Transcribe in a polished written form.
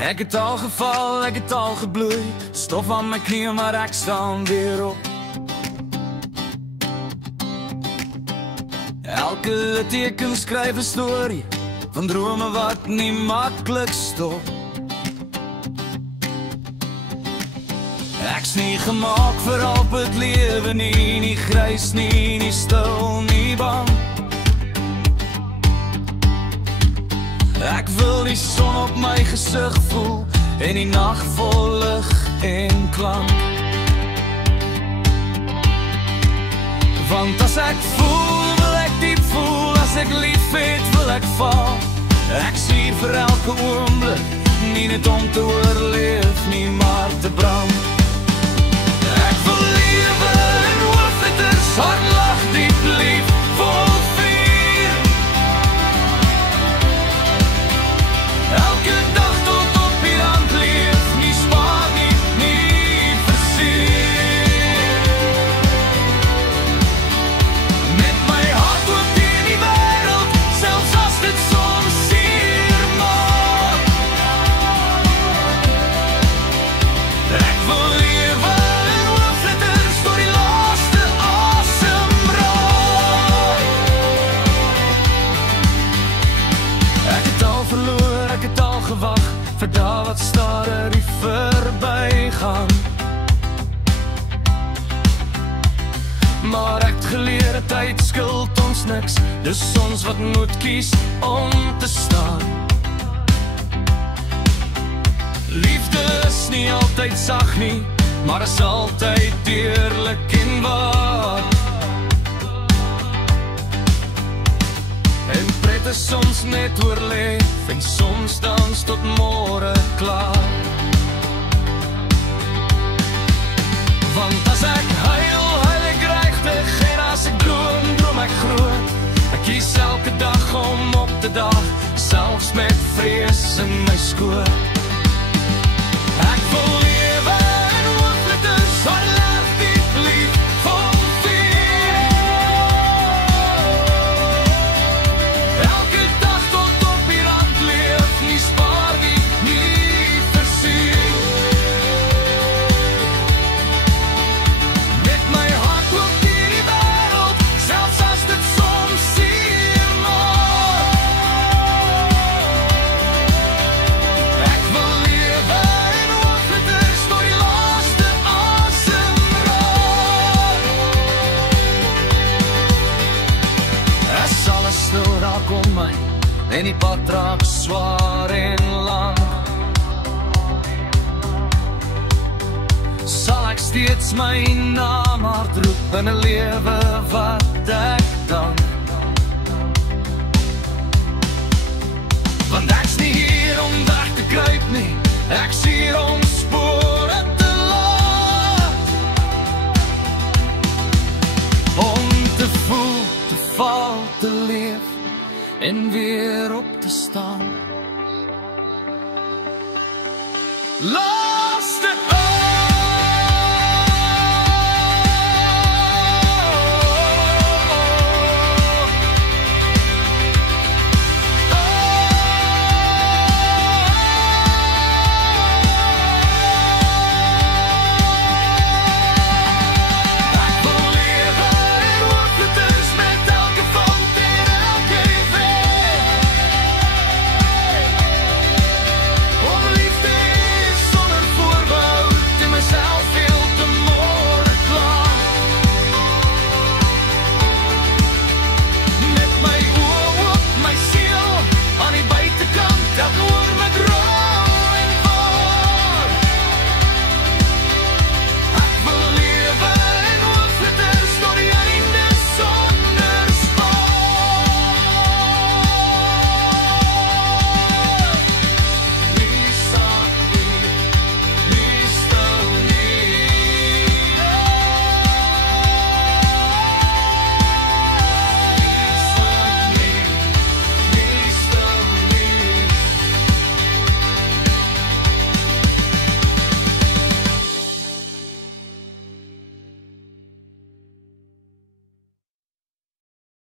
Ek het al geval, ek het al gebloei, stof aan my knieën, maar ek staan weer op. Elke teken skryf 'n storie van drome wat nie maklik stop. Ek's nie gemaak vir op het lewe nie, nie grys nie, nie stil, nie bang. Ek wil die son op my gesig voel en die nag vol lig en klank. Want as ek voel, wil ek diep voel, as ek lief het, wil ek val. Ek is hier vir elke oomblik, nie net om te oorleef nie, maar te brand. Ek wil lewe in hoofletters, hartlag diep lief, vol vuur. Elke dag tot op die rand leef, nie spaar nie, nie versier. Met my hart oop teen die wêreld, selfs as dit soms seer maak. Ek wil lewe in hoofletters, tot die laaste asemraai. Ek het al verloor, ek het al gewag, vir dae wat stadig die verbygaan. Maar ek het geleer, tyd skuld ons niks, dis ons wat moet kies om te staan. Liefde is nie altyd sag nie, maar is altyd eerlik en waar. En pret is soms net oorleef, en soms dans tot môre klaar. Want as ek huil, huil ek regtig, en as ek droom, droom ek groot. Ek kies elke dag om op te dag, selfs met vrees in my skoot. Ek wil lewe in hoofletters, hartlag diep lief, vol vuur. Elke dag tot op die rand leef, nie spaar nie, nie versier. Met my hart oop teen die wêreld, selfs as dit soms seer maak. Ek wil lewe in hoofletters, tot die laaste asemraak. As alles stil raak om my, en die pad raak swaar en lang, sal ek steeds my naam hard roep in 'n lewe wat ek dank. Want ek's nie hier om weg te kruip nie, ek's hier om spore te laat. Om te voel, te val, te leef, en weer op te staan.